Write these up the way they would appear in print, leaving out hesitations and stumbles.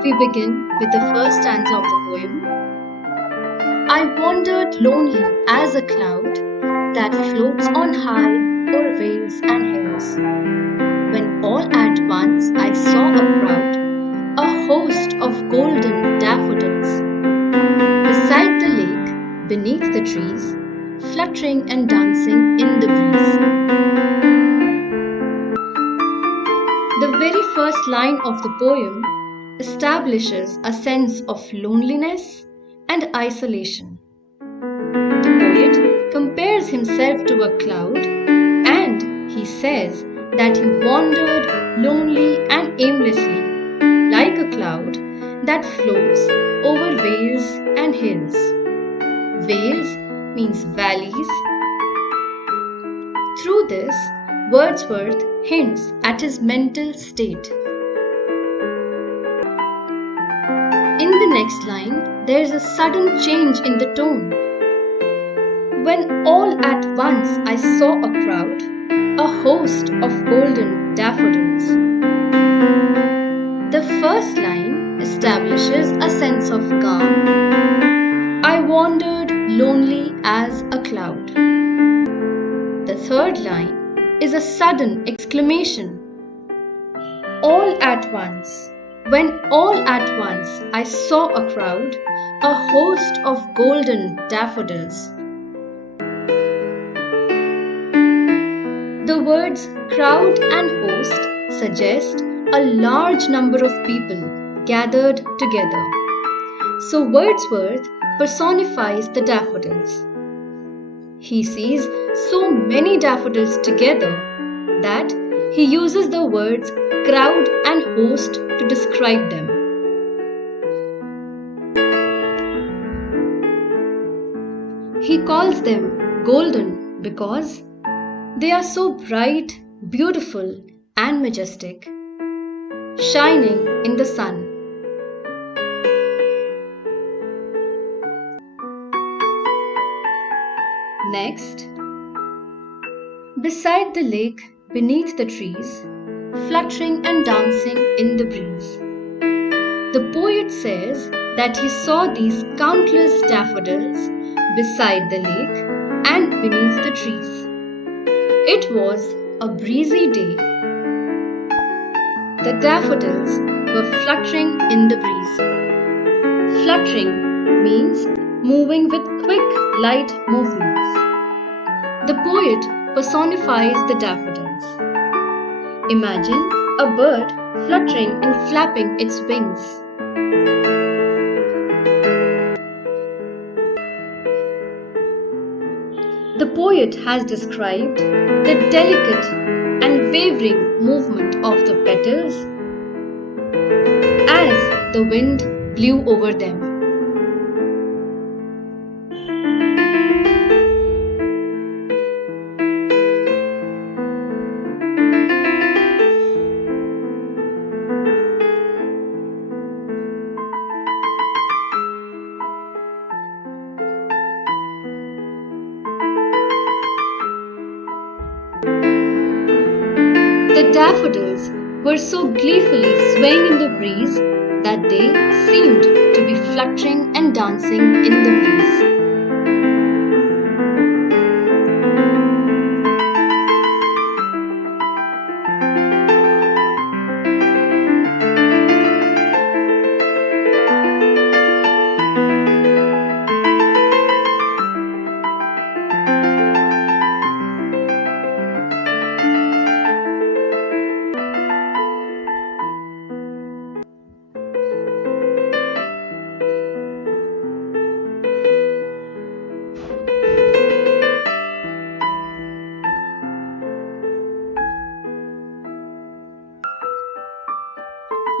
We begin with the first stanza of the poem. I wandered lonely as a cloud that floats on high o'er vales and hills, when all at once I saw a crowd, a host of golden daffodils, beside the lake, beneath the trees, fluttering and dancing in the breeze. The very first line of the poem establishes a sense of loneliness and isolation. The poet compares himself to a cloud and he says that he wandered lonely and aimlessly, like a cloud that floats over vales and hills. Vales means valleys. Through this, Wordsworth hints at his mental state. In the next line, there is a sudden change in the tone. When all at once I saw a crowd, a host of golden daffodils. The first line establishes a sense of calm. I wandered lonely as a cloud. The third line is a sudden exclamation. All at once. When all at once I saw a crowd, a host of golden daffodils. The words crowd and host suggest a large number of people gathered together. So Wordsworth personifies the daffodils. He sees so many daffodils together that he uses the words crowd and host to describe them. He calls them golden because they are so bright, beautiful, and majestic, shining in the sun. Next, beside the lake, beneath the trees, fluttering and dancing in the breeze. The poet says that he saw these countless daffodils beside the lake and beneath the trees. It was a breezy day. The daffodils were fluttering in the breeze. Fluttering means moving with quick, light movements. The poet personifies the daffodils. Imagine a bird fluttering and flapping its wings. The poet has described the delicate and wavering movement of the petals as the wind blew over them. The daffodils were so gleefully swaying in the breeze that they seemed to be fluttering and dancing in the breeze.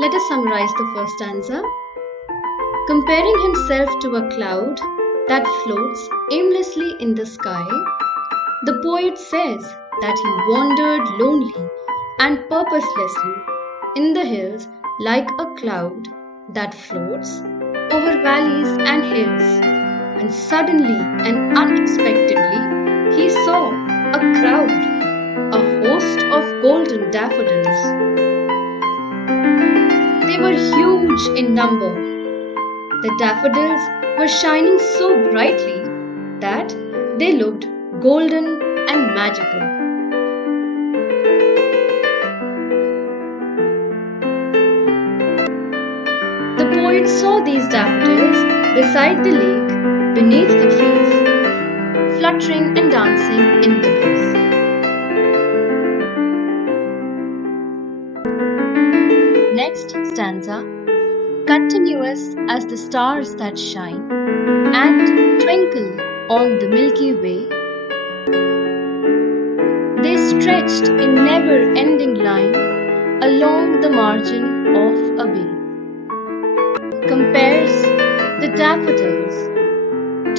Let us summarize the first stanza. Comparing himself to a cloud that floats aimlessly in the sky, the poet says that he wandered lonely and purposelessly in the hills like a cloud that floats over valleys and hills, and suddenly and unexpectedly he saw a crowd, a host of golden daffodils. They were huge huge in number. The daffodils were shining so brightly that they looked golden and magical. The poet saw these daffodils beside the lake, beneath the trees, fluttering and dancing in the breeze. Next stanza. Continuous as the stars that shine and twinkle on the Milky Way, they stretched in never-ending line along the margin of a bay. Compares the daffodils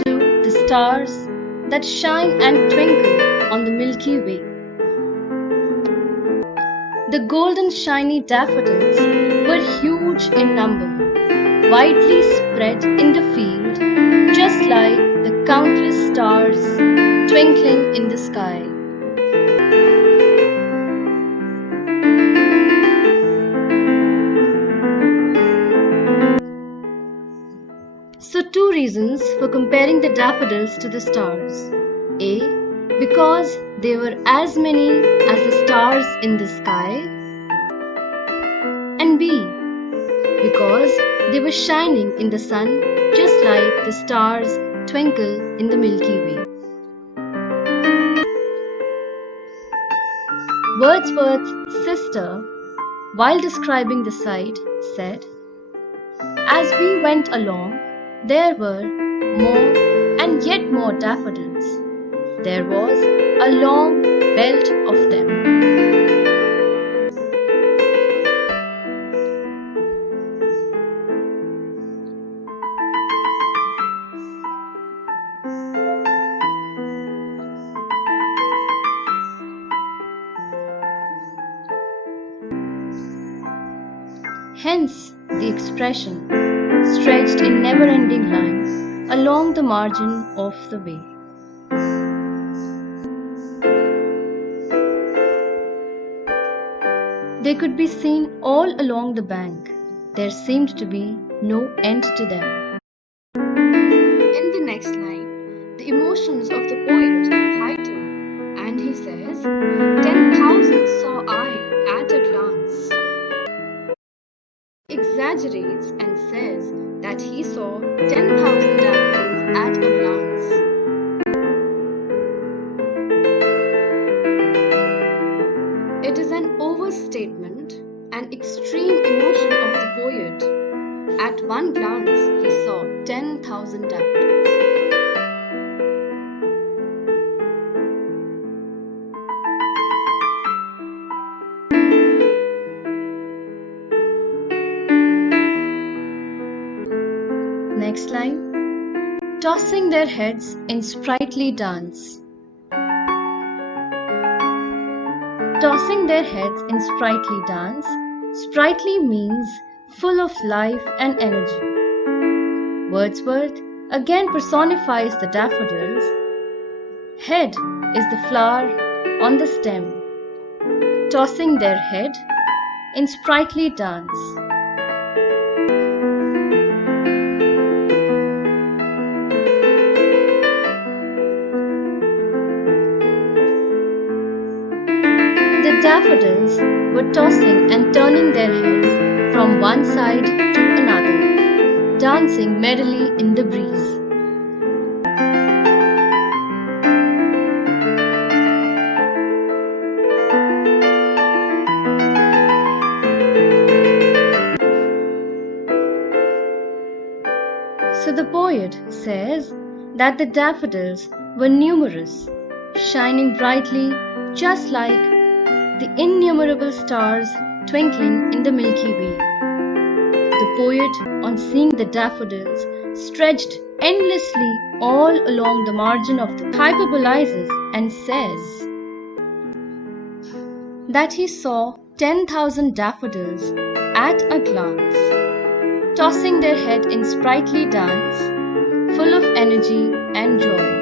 to the stars that shine and twinkle on the Milky Way. The golden shiny daffodils were huge in number, widely spread in the field, just like the countless stars twinkling in the sky. So, two reasons for comparing the daffodils to the stars. A. Because they were as many as the stars in the sky. And B. Because they were shining in the sun just like the stars twinkle in the Milky Way. Wordsworth's sister, while describing the sight, said, "As we went along, there were more and yet more daffodils. There was a long belt of them." Hence the expression, stretched in never-ending lines along the margin of the way. They could be seen all along the bank. There seemed to be no end to them. In the next line, the emotions of the poet heighten, and he says, 10,000 saw I at a glance. Exaggerates and says that he saw 10,000 daffodils at a glance. It is an overstatement, an extreme emotion of the poet. At one glance, he saw 10,000 daffodils. Next line. Tossing their heads in sprightly dance. Tossing their heads in sprightly dance. Sprightly means full of life and energy. Wordsworth again personifies the daffodils. Head is the flower on the stem. Tossing their head in sprightly dance. The daffodils were tossing and turning their heads from one side to another, dancing merrily in the breeze. So the poet says that the daffodils were numerous, shining brightly just like the innumerable stars twinkling in the Milky Way. The poet, on seeing the daffodils stretched endlessly all along the margin of the hyperbolizes and says that he saw 10,000 daffodils at a glance, tossing their head in sprightly dance, full of energy and joy.